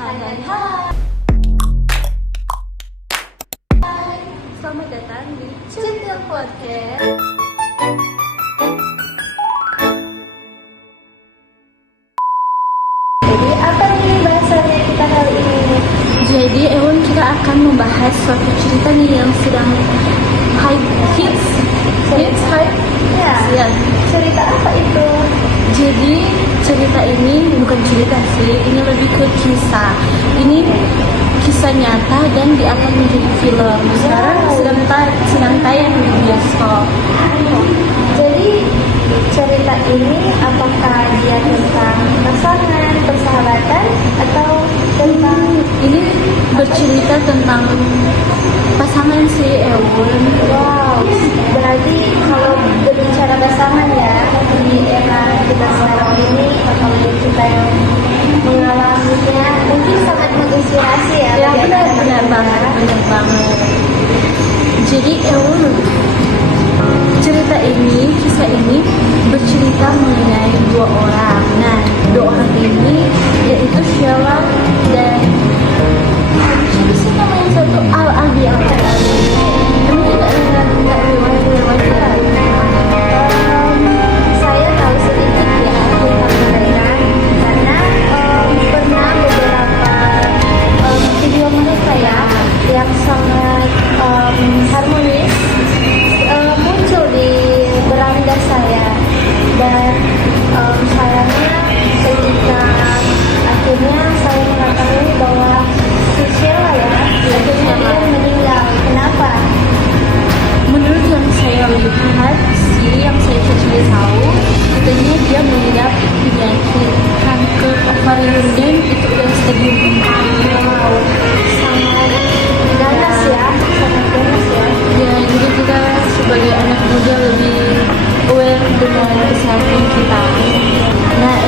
Hai. Selamat datang di Centil Podcast. Jadi apa nih bahasannya kita kali ini? Jadi kita akan membahas suatu cerita nih yang sedang hype hits hype. Ya. Cerita apa itu? Jadi cerita ini bukan cerita sih, ini lebih ke kisah. Ini kisah nyata dan akan menjadi film. Sekarang sedang tayang di bioskop. Jadi cerita ini apakah dia tentang pasangan, persahabatan, atau tentang Ini bercerita tentang pasangan si Ewon. wow, berarti kalau berbicara pasangan ya di era kita sekarang ini, apalagi kita yang mengalaminya mungkin sangat menginspirasi ya. Ya benar banget. Jadi kisah ini bercerita mengenai dua orang. Nah, dua orang ini yaitu Sheila dan siapa sih nama yang satu Al-Abi. Nggak lewat. Saya tahu sedikit ya tentang mereka karena pernah beberapa video mereka ya yang sangat harmonis muncul di beranda saya, dan sayangnya ketika akhirnya saya mengetahui bahwa si Sheila ya akhirnya dia meninggal. Kenapa? Menurut yang saya lihat sih, yang saya cari tahu, katanya dia mengidap penyakit kanker ovarium dan itu yang stadium 4. Wow, sangat ganas ya, sangat ganas ya. Ya, jadi kita sebagai anak muda lebih aware dengan kesehatan kita. Nah,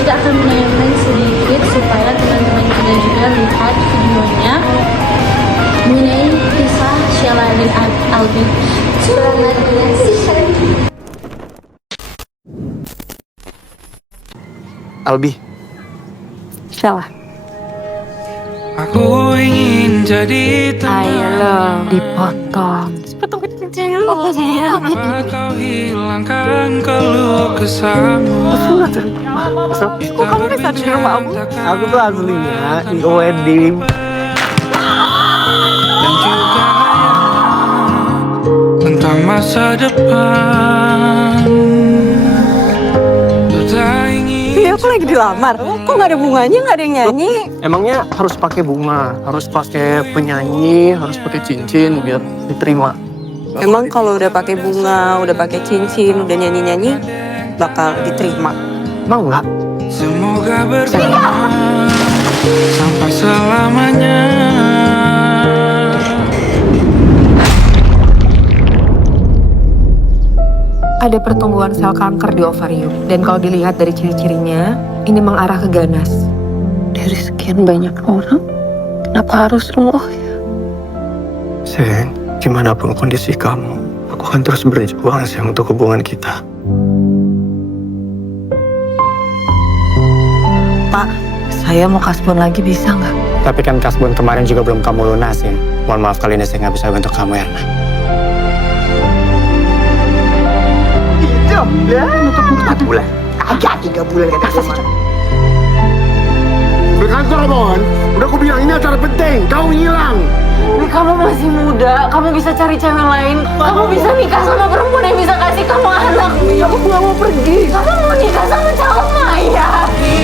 kita akan menayangkan sedikit supaya teman-teman kita juga lihat videonya mengenai kisah Sheila dan Albi. Selamat menyaksikan. Albi, Sheila. Aku ingin jadi Ayo teman. lo dipotong. Potong kecil. Apa kau hilangkan keluh kesahmu? Kok kamu bisa ada di rumah aku? aku tuh aslinya di wedding. Dan juga tentang masa depan. Tak ingin Iya, aku lagi dilamar. Kok nggak ada bunganya, nggak ada yang nyanyi? Emangnya harus pakai bunga, harus pakai penyanyi, harus pakai cincin biar diterima? Emang kalau udah pakai bunga, udah pakai cincin, udah nyanyi-nyanyi, bakal diterima. Mau nggak? semoga bersama sampai selamanya. Ada pertumbuhan sel kanker di ovarium. Dan kalau dilihat dari ciri-cirinya, ini mengarah ke ganas. Dari sekian banyak orang, kenapa harus lo? Sayang, gimana pun kondisi kamu, aku akan terus berjuang sayang untuk hubungan kita. Pak, saya mau kasbon lagi bisa nggak? Tapi kan kasbon kemarin juga belum kamu lunasin. Mohon maaf kali ini saya nggak bisa bantu kamu ya. Ya, untuk 4 bulan. Agak 3 bulan kata sih. Berkantor mohon, udah aku bilang ini acara penting, kau hilang. Kamu masih muda, kamu bisa cari cewek lain. Kamu bisa nikah sama perempuan yang bisa kasih kamu anak. Aku gak mau pergi. Kamu mau nikah sama calon Maya.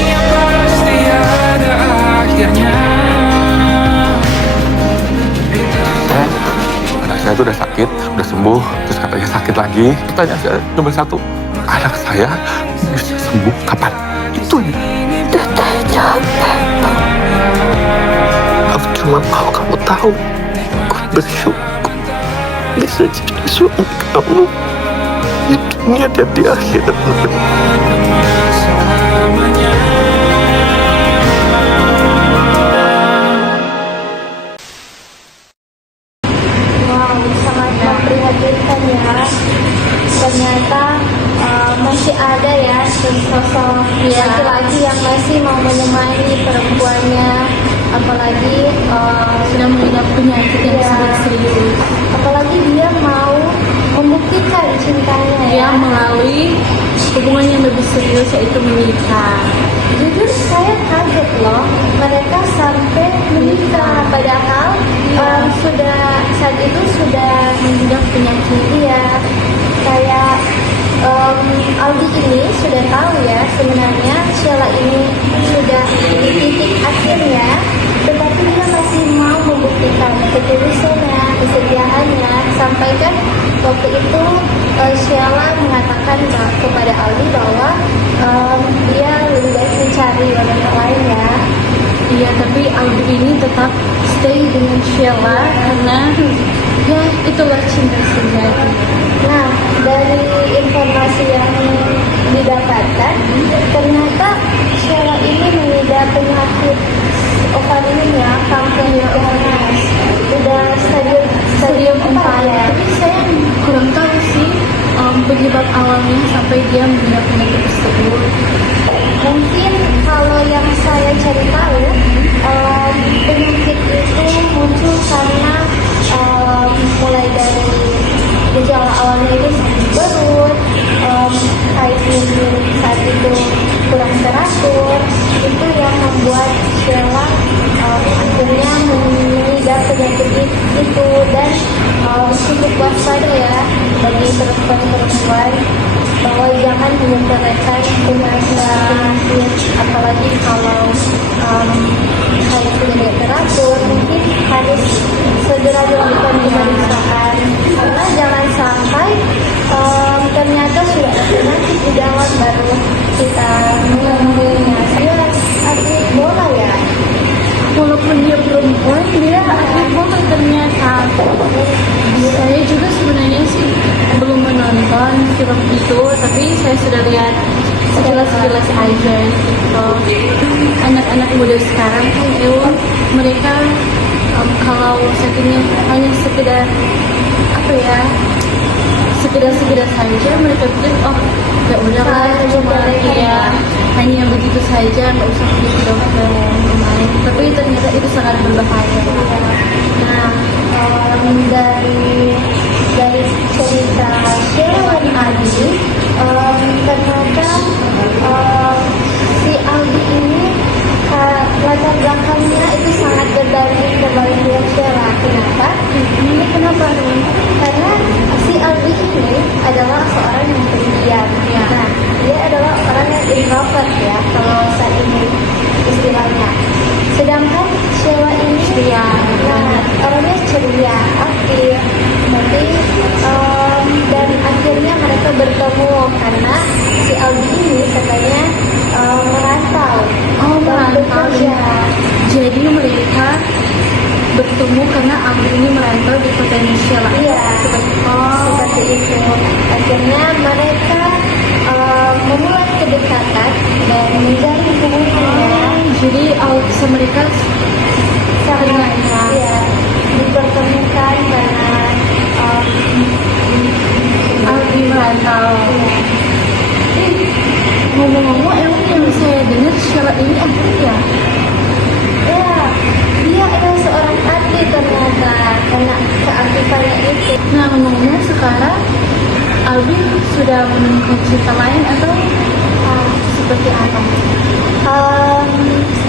Yang pasti ada akhirnya. Anak saya itu udah sakit, udah sembuh, terus katanya sakit lagi. Pertanyaan saya cuma satu, anak saya bisa sembuh kapan? Itu aja. Aku cuma mau kamu tahu, aku bersyukur bisa jadi suami kamu di dunia dan di akhirat. Wow, sangat memprihatinkan ya. Ternyata masih ada ya sosok laki-laki yang masih mau menyemai perempuannya penyakit yang sangat serius. Apalagi dia mau membuktikan cintanya Dia ya. melalui hubungan yang lebih serius, yaitu menikah. Jujur saya kaget loh, mereka sampai menikah padahal sudah saat itu sudah Mengidap penyakit. iya kayak Aldi ini sudah tahu ya sebenarnya Sheila ini sudah di titik akhirnya, tetapi dia masih mau membuktikan ketulusannya, kesetiaannya, sampai kan waktu itu Sheila mengatakan kepada Aldi bahwa dia lebih baik mencari wanita lain ya. Iya, tapi Aldi ini tetap stay dengan Sheila karena ya itulah cinta sejati. Nah, dari informasi yang didapatkan, ternyata Sheila ini mengidap penyakit ovarium ya, kanker ganas. Udah stadium 4 ya. Tapi saya kurang tahu sih penyebab awalnya sampai dia mengidap penyakit tersebut. Mungkin kalau yang saya cari tahu, penyakit itu muncul karena mulai dari gejala awalnya itu sakit perut, haid mungkin saat itu kurang teratur, itu yang membuat Sheila akhirnya mengidap penyakit itu. Dan cukup waspada ya bagi perempuan bahwa jangan menyepelekan penyakit, apalagi kalau haid tidak teratur, mungkin harus segera dilakukan pemeriksaan karena jangan sampai ternyata sudah ada penyakit di dalam baru kita mengambilnya. Dia atlet bola ya. Walaupun dia perempuan, dia atlet bola ternyata. Saya juga sebenarnya sih belum menonton film itu, tapi saya sudah lihat sekilas-sekilas aja gitu. Anak-anak muda sekarang kan mereka kalau sakitnya hanya sekedar apa ya, sekedar saja, mereka pikir oh ya udahlah cuma ya hanya begitu saja, nggak usah pergi ke dokter yang lain. Tapi ternyata itu sangat berbahaya. Nah, dari cerita Sheila dan Aldi, ternyata si Aldi ini latar belakangnya itu sangat berbanding terbalik dengan Sheila. Kenapa? Kenapa? Karena si Aldi ini adalah seorang yang pendiam. Nah, dia adalah orang yang introvert ya, kalau saat ini istilahnya. Sedangkan Sheila ini orangnya ceria, aktif, tapi dan akhirnya mereka bertemu karena si Aldi ini katanya merantau. Merantau ya. Jadi mereka bertemu karena Aldi ini merantau di kota Sheila. Iya, seperti itu. Akhirnya mereka memulai kedekatan dan menjalin hubungannya. Jadi mereka Ternyata ya, dipertemukan karena Aldi merantau. Ngomong-ngomong, emang yang saya dengar Sheila ini atlet ya? ya dia adalah seorang atlet ternyata karena keaktifannya itu. Nah, ngomong-ngomong sekarang Aldi sudah menemukan cinta lain atau seperti apa?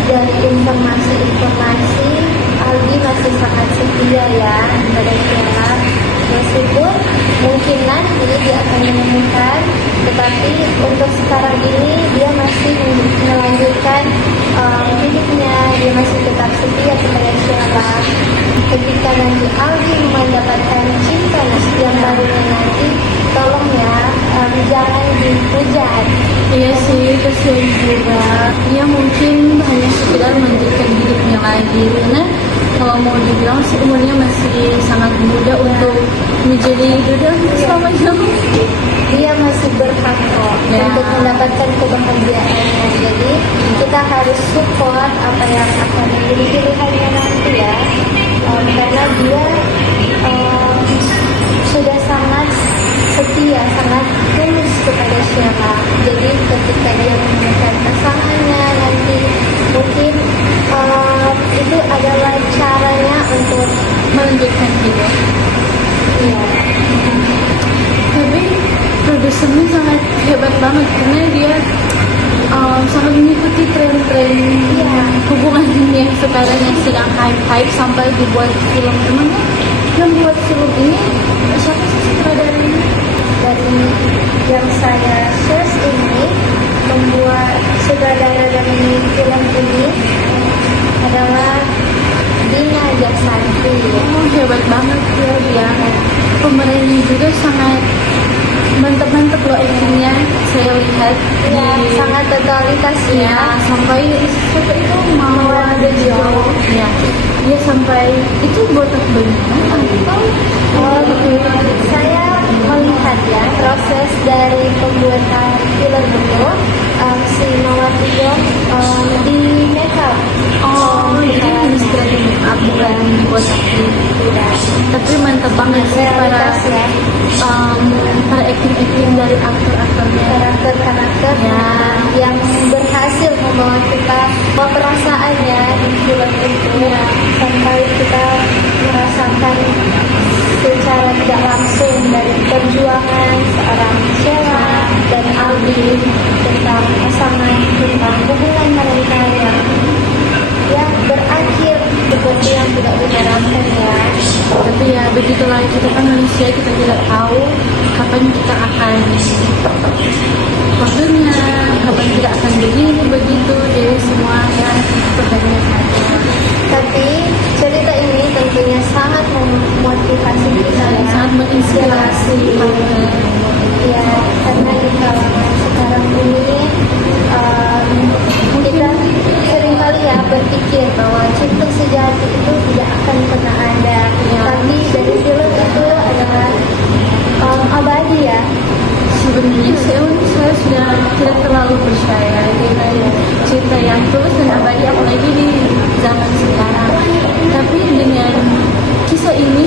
Dari informasi Aldi masih sangat setia ya pada Sheila, meskipun mungkin nanti dia akan menemukan, tetapi untuk sekarang ini dia masih melanjutkan hidupnya, dia masih tetap setia kepada Sheila. Ketika nanti Aldi mendapatkan cinta yang barunya nanti, tolong ya jangan dihujat. Iya sih, kasihan juga. Dia mungkin hanya sekedar melanjutkan hidupnya lagi, karena kalau mau dibilang sih umurnya masih sangat muda untuk menjadi duda selamanya. Dia masih berhak kok untuk mendapatkan kebahagiaannya. Jadi kita harus support apa yang akan menjadi pilihannya nanti ya, karena dia sudah sangat setia, sangat tulus kepada Sheila. Jadi ketika dia menemukan pasangannya nanti, mungkin itu adalah caranya untuk sangat mengikuti tren-tren hubungan yang sekarang yang sedang hype sampai dibuat film. Emangnya yang buat film ini siapa sih sutradaranya? Dari yang saya search ini, membuat sutradara dari film ini adalah Dina Jaksanti. Oh, hebat banget ya dia. Pemerannya juga sangat mantap-mantap loh actingnya. Saya lihat Ya, sangat totalitas ya ya. sampai itu mau ada jauh ya. Dia sampai itu botak beneran atau Saya melihat ya proses dari pembuatan film itu, si Mawar Tio di makeup. jadi administratif makeup bukan botak gitu. Tapi mantap banget sih para Realitas ya. para acting dari aktor-aktornya. Karakter Ya. yang berhasil membawa kita bawa perasaannya di film itu sampai kita merasakan secara tidak langsung dari perjuangan seorang Sheila dan Aldi tentang pasangan, tentang hubungan mereka yang berakhir seperti yang tidak diharapkan ya. Tapi ya begitulah, kita kan manusia, kita tidak tahu kapan kita akan waktunya, kapan kita akan begini begitu, jadi semua ya pertanyaan saja. Tapi cerita ini tentunya sangat memotivasi kita ya. Sangat menginspirasi banget. Ya, karena di kalangan sekarang ini kita seringkali ya berpikir bahwa cinta sejati itu tidak akan pernah ada. Tapi dari film itu adalah abadi ya. Sebenarnya saya sudah tidak terlalu percaya dengan cinta yang tulus dan abadi, apalagi di zaman sekarang. Tapi dengan kisah ini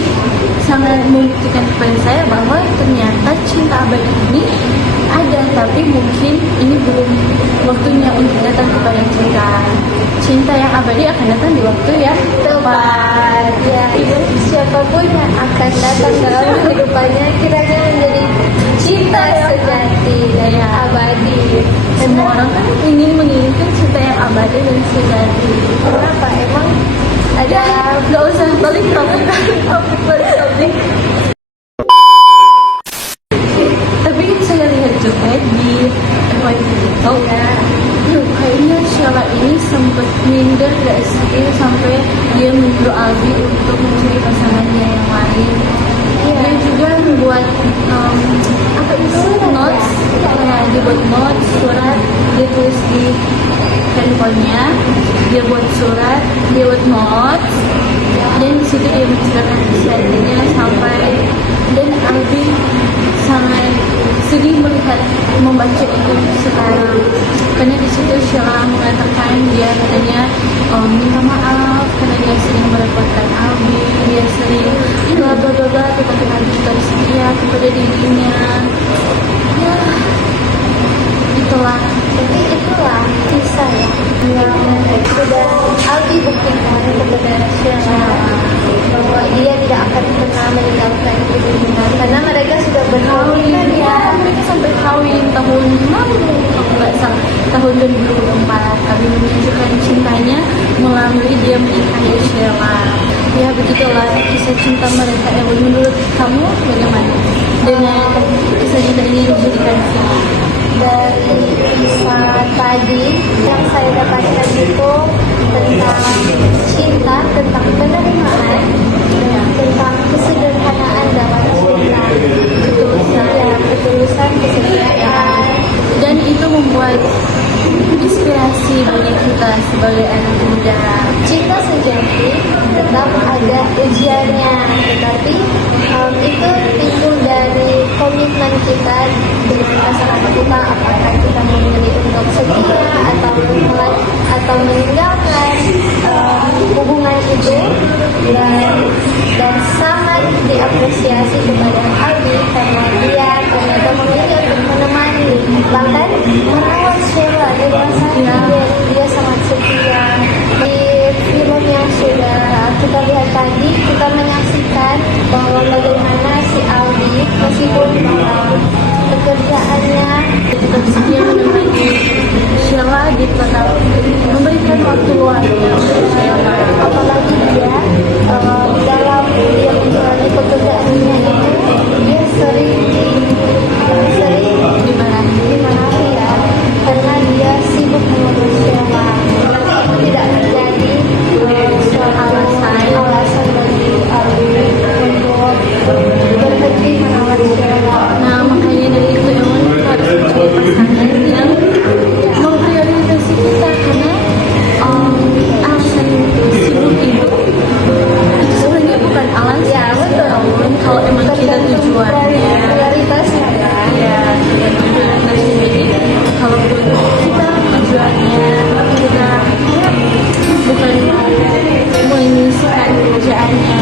sangat membuktikan kepada saya bahwa ternyata cinta abadi ini ada, tapi mungkin ini belum waktunya untuk datang kepada kita. Cinta yang abadi akan datang di waktu yang tepat. Ya, siapapun yang akan datang dalam kehidupannya kiranya menjadi cinta sejati dan abadi. Semua orang kan ingin menginginkan cinta yang abadi dan sejati. Kenapa emang ada Gak usah balik topik. Tapi saya lihat juga di FYP TikTok ya, kayaknya Sheila ini sempat minder gak sih sampai dia menyuruh Aldi untuk mencari pasangannya yang lain. Dia juga membuat apa itu notes, ya, dia buat notes, surat, dia tulis di handphonenya, dia buat surat, dia buat notes, dan di situ dia menceritakan kisahnya sampai, dan Aldi sangat sedih melihat membaca itu sekarang, karena di situ Sheila mengatakan dia katanya minta maaf karena dia sering merepotkan Aldi, dia sering bla bla bla bla, tetapi Aldi tetap setia kepada dirinya. Ya, itulah. Tapi itulah kisah ya yang sudah Aldi buktikan kepada Sheila bahwa dia tidak akan pernah meninggalkan ibunya karena mereka sudah berkahwin ya. Mereka sampai kawin tahun lalu, kalau nggak salah tahun 2004. Kami menunjukkan cintanya melalui dia menikahi Sheila. Ya begitulah kisah cinta mereka. Menurut kamu bagaimana dengan kisah cinta ini dijadikan film? Dari kisah tadi yang saya dapatkan itu tentang cinta, tentang penerimaan, tentang kesederhanaan dalam cinta, ketulusan, kesederhanaan, Dan itu membuat inspirasi bagi kita sebagai anak muda. cinta sejati tetap ada ujiannya, tetapi itu timbul dari komitmen kita dengan pasangan kita, apakah kita memilih untuk setia atau meninggalkan hubungan itu, dan sangat diapresiasi kepada Aldi karena dia ternyata memilih untuk menemani, bahkan merawat Sheila. Dia sangat setia. Di film yang sudah kita lihat tadi, kita menyaksikan bahwa bagaimana si Aldi meskipun pekerjaannya Tetap setia menemani Sheila di pekerjaannya.